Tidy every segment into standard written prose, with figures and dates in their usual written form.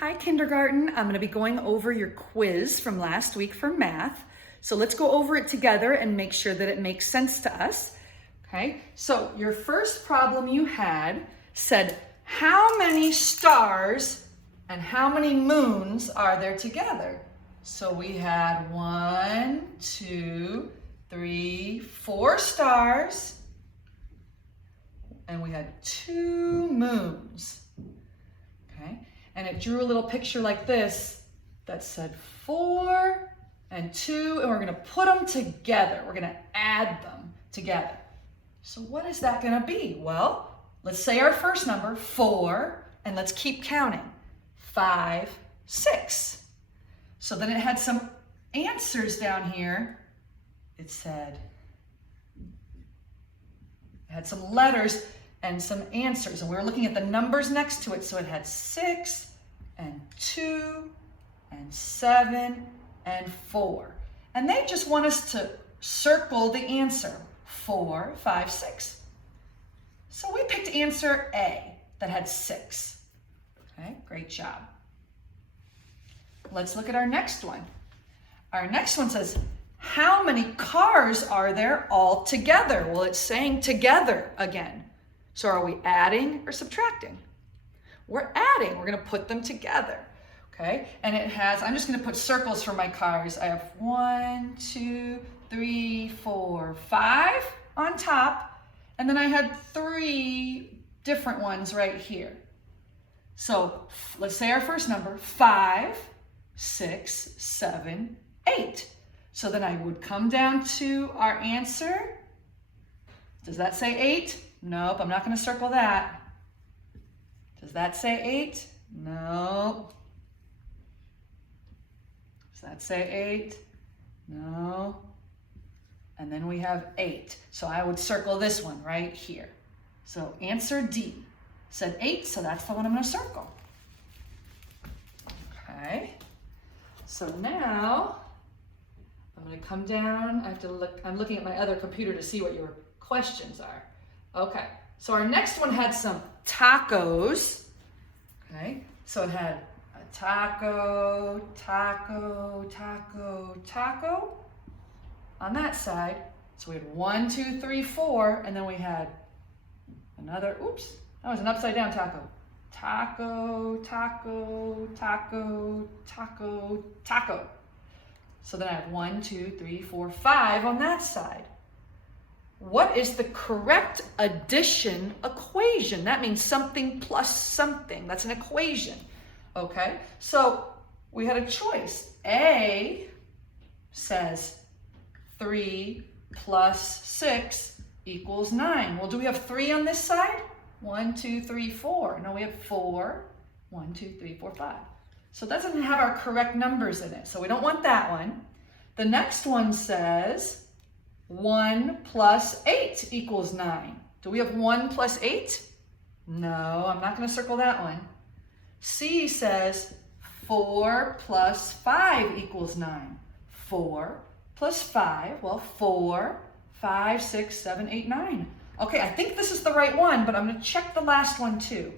Hi, kindergarten. I'm going to be going over your quiz from last week for math. So let's go over it together and make sure that it makes sense to us. Okay, so your first problem you had said, how many stars and how many moons are there together? So we had 1, 2, 3, 4 stars, and we had 2 moons. Okay, and it drew a little picture like this that said 4 and 2, and we're going to put them together. We're going to add them together. So what is that going to be? Well, let's say our first number, 4, and let's keep counting. 5, 6. So then it had some answers down here. It had some letters and some answers, and we were looking at the numbers next to it. So it had 6 and 2 and 7 and 4. And they just want us to circle the answer, 4, 5, 6. So we picked answer A that had 6. Okay, great job. Let's look at our next one. Our next one says, how many cars are there all together? Well, it's saying together again. So are we adding or subtracting? We're adding. We're going to put them together. Okay, and it has, I'm just going to put circles for my cars. I have 1, 2, 3, 4, 5 on top, and then I had 3 different ones right here. So let's say our first number, 5, 6, 7, 8. So then I would come down to our answer. Does that say 8? Nope, I'm not going to circle that. Does that say 8? No. Does that say 8? No. And then we have 8. So I would circle this one right here. So answer D said 8, so that's the one I'm going to circle. Okay. So now I'm going to come down. I have to look. I'm looking at my other computer to see what your questions are. Okay. So our next one had some tacos. Okay. So it had a taco, taco, taco, taco on that side. So we had 1, 2, 3, 4, and then we had another, oops, that was an upside down taco. Taco, taco, taco, taco, taco. So then I have 1, 2, 3, 4, 5 on that side. What is the correct addition equation? That means something plus something. That's an equation. Okay, so we had a choice. A says 3 plus 6 equals 9. Well, do we have 3 on this side? 1, 2, 3, 4. No, we have 4. 1, 2, 3, 4, 5. So that doesn't have our correct numbers in it. So we don't want that one. The next one says 1 plus 8 equals 9. Do we have 1 plus 8? No, I'm not going to circle that one. C says 4 plus 5 equals 9. 4 plus 5, well, 4, 5, 6, 7, 8, 9. Okay, I think this is the right one, but I'm going to check the last one too.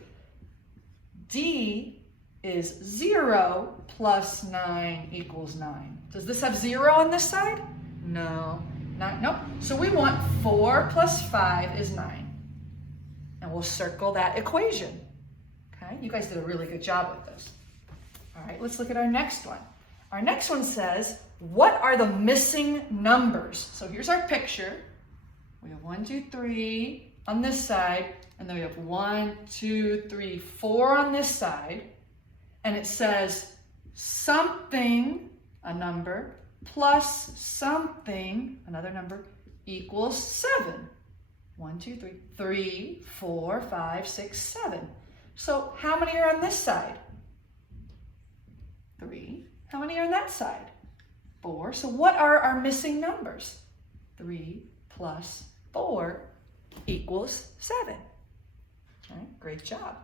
D is 0 plus 9 equals 9. Does this have 0 on this side? No. Nope. So we want 4 plus 5 is 9. And we'll circle that equation. Okay, you guys did a really good job with this. All right, let's look at our next one. Our next one says, what are the missing numbers? So here's our picture. We have 1, 2, 3 on this side, and then we have 1, 2, 3, 4 on this side. And it says something, a number, plus something, another number, equals 7. 1, 2, 3, 3, 4, 5, 6, 7. So how many are on this side? 3. How many are on that side? 4. So what are our missing numbers? 3 plus 4 equals 7. Okay, great job.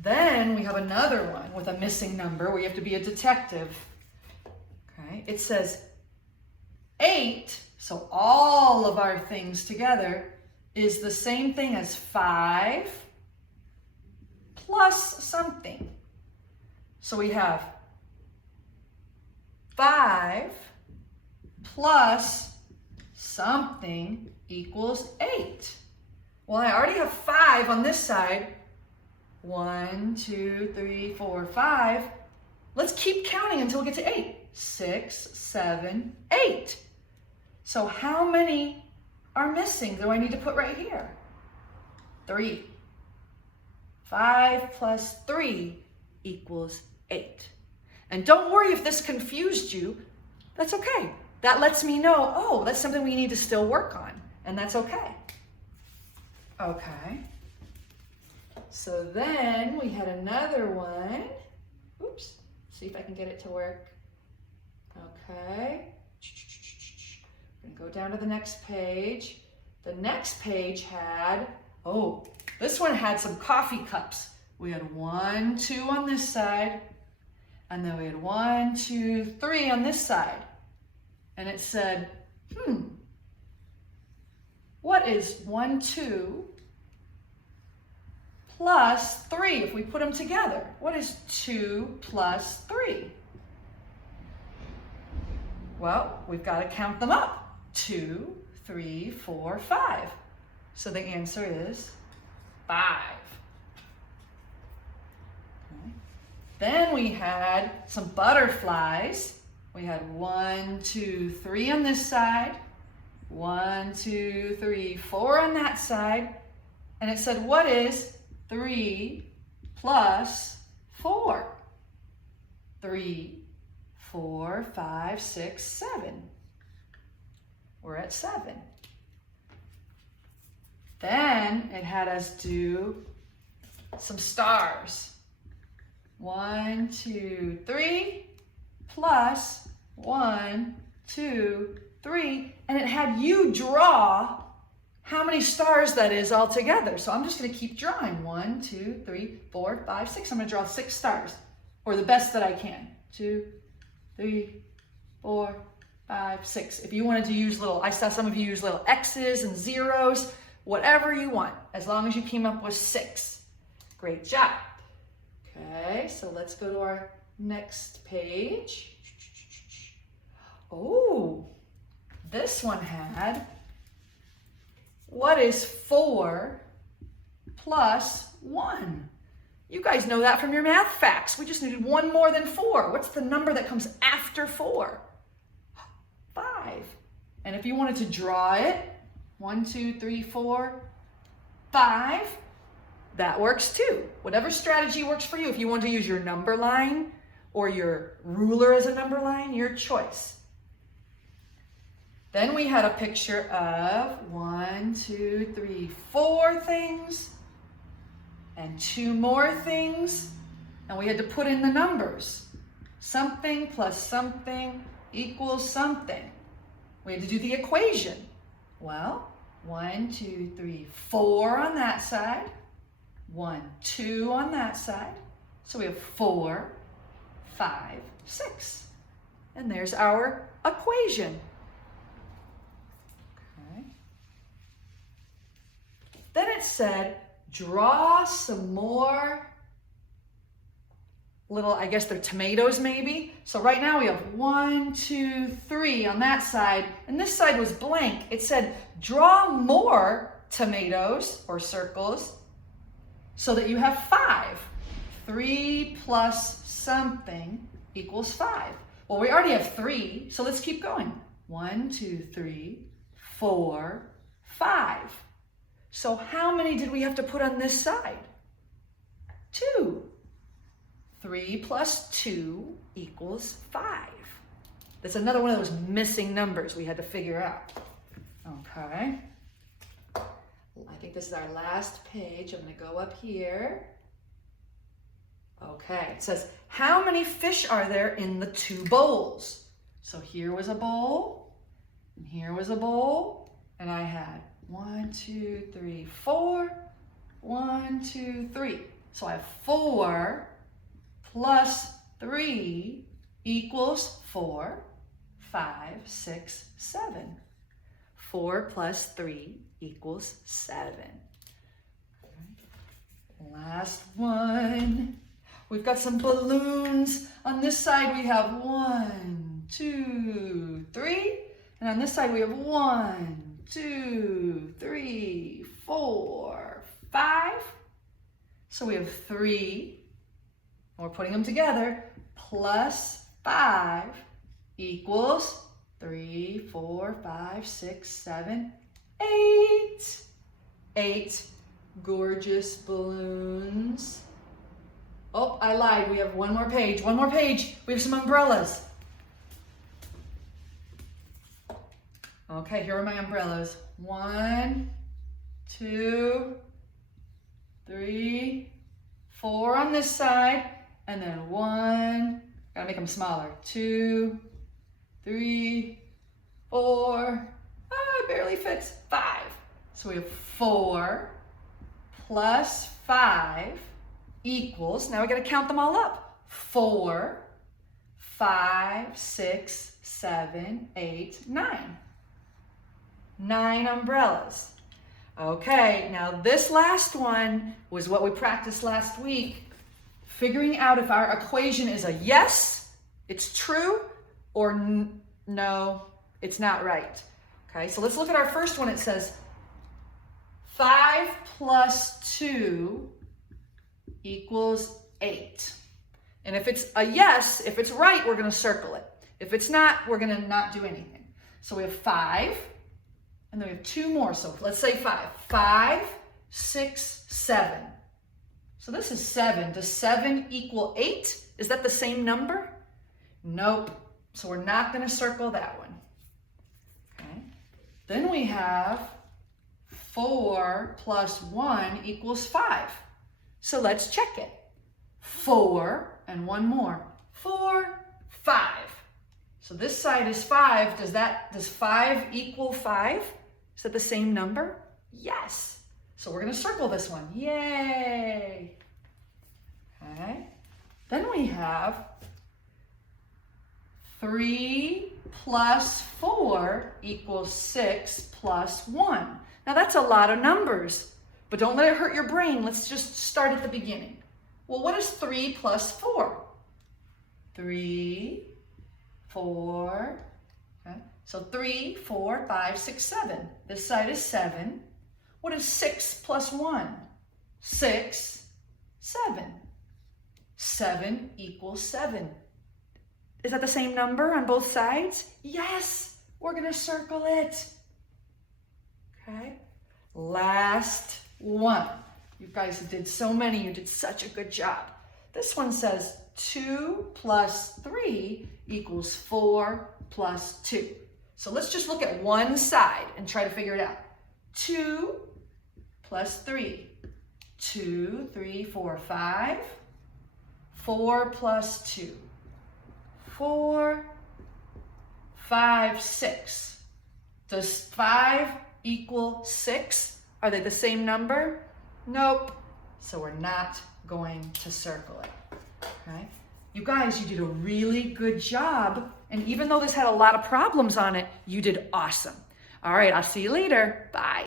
Then we have another one with a missing number where you have to be a detective. Okay, it says 8, so all of our things together is the same thing as 5 plus something. So we have 5 plus something equals 8. Well, I already have 5 on this side. 1, 2, 3, 4, 5. Let's keep counting until we get to 8. 6, 7, 8. So how many are missing do I need to put right here? 3. 5 plus 3 equals 8. And don't worry if this confused you. That's okay. That lets me know, oh, that's something we need to still work on. And that's okay. Okay. So then we had another one. Oops. See if I can get it to work. Okay. We're going to go down to the next page. The next page had, oh, this one had some coffee cups. We had 1, 2 on this side, and then we had 1, 2, 3 on this side. And it said, what is 1, 2 plus 3 if we put them together? What is 2 plus 3? Well, we've got to count them up. 2, 3, 4, 5. So the answer is 5. Okay. Then we had some butterflies. We had 1, 2, 3 on this side. 1, 2, 3, 4 on that side. And it said, what is 3 plus 4? 3, 4, 5, 6, 7. We're at 7. Then it had us do some stars. 1, 2, 3 plus 1, 2, 3. And it had you draw how many stars that is all together. So I'm just going to keep drawing. 1, 2, 3, 4, 5, 6. I'm going to draw 6 stars, or the best that I can. 2, 3, 4, 5, 6. If you wanted to use little, I saw some of you use little X's and zeros, whatever you want, as long as you came up with 6. Great job. Okay, so let's go to our next page. Oh, this one had, what is 4 plus 1? You guys know that from your math facts. We just needed one more than 4. What's the number that comes after 4? 5. And if you wanted to draw it, 1, 2, 3, 4, 5, that works too. Whatever strategy works for you. If you want to use your number line or your ruler as a number line, your choice. Then we had a picture of 1, 2, 3, 4 things and 2 more things. And we had to put in the numbers. Something plus something equals something. We had to do the equation. Well, 1, 2, 3, 4 on that side. 1, 2 on that side. So we have 4, 5, 6. And there's our equation. Okay. Then it said, draw some more little, I guess they're tomatoes maybe. So right now we have 1, 2, 3 on that side, and this side was blank. It said, draw more tomatoes or circles so that you have 5. 3 plus something equals 5. Well, we already have 3, so let's keep going. 1, 2, 3, 4, 5. So how many did we have to put on this side? 2. 3 plus 2 equals 5. That's another one of those missing numbers we had to figure out. Okay. I think this is our last page. I'm going to go up here. Okay. It says, how many fish are there in the 2 bowls? So here was a bowl, and here was a bowl, and I had 1, 2, 3, 4. 1, 2, 3. So I have 4 plus 3 equals 4, 5, 6, 7. 4 plus 3 equals 7. Last one. We've got some balloons. On this side we have 1, 2, 3. And on this side we have 1, 2, 3, 4, 5. So we have 3. And we're putting them together. Plus 5 equals 3, 4, 5, 6, 7, 8. 8 gorgeous balloons. Oh, I lied. We have one more page. One more page. We have some umbrellas. Okay, here are my umbrellas. 1, 2, 3, 4 on this side. And then 1, gotta make them smaller. 2, 3, 4, it barely fits. 5. So we have 4 plus 5 equals, now we gotta count them all up. 4, 5, 6, 7, 8, 9. 9 umbrellas. Okay, now this last one was what we practiced last week. Figuring out if our equation is a yes, it's true, or no, it's not right. Okay, so let's look at our first one. It says 5 plus 2 equals 8. And if it's a yes, if it's right, we're going to circle it. If it's not, we're going to not do anything. So we have 5, and then we have 2 more. So let's say 5. 5, 6, 7. So this is 7. Does 7 equal 8? Is that the same number? Nope. So we're not going to circle that one. Okay. Then we have 4 plus 1 equals 5. So let's check it. 4 and 1 more. 4, 5. So this side is 5. Does 5 equal 5? Is that the same number? Yes. So we're going to circle this one. Yay. Okay. Then we have 3 plus 4 equals 6 plus 1. Now that's a lot of numbers, but don't let it hurt your brain. Let's just start at the beginning. Well, what is 3 plus 4? 3, 4, okay. So 3, 4, 5, 6, 7. This side is 7. What is 6 plus 1? 6, 7. 7 equals 7. Is that the same number on both sides? Yes, we're going to circle it. Okay, last one. You guys did so many. You did such a good job. This one says 2 plus 3 equals 4 plus 2. So let's just look at one side and try to figure it out. 2 plus 3. 2, 3, 4, 5. 4 plus 2. 4, 5, 6. Does 5 equal 6? Are they the same number? Nope. So we're not going to circle it. Okay? You guys, you did a really good job. And even though this had a lot of problems on it, you did awesome. All right, I'll see you later. Bye.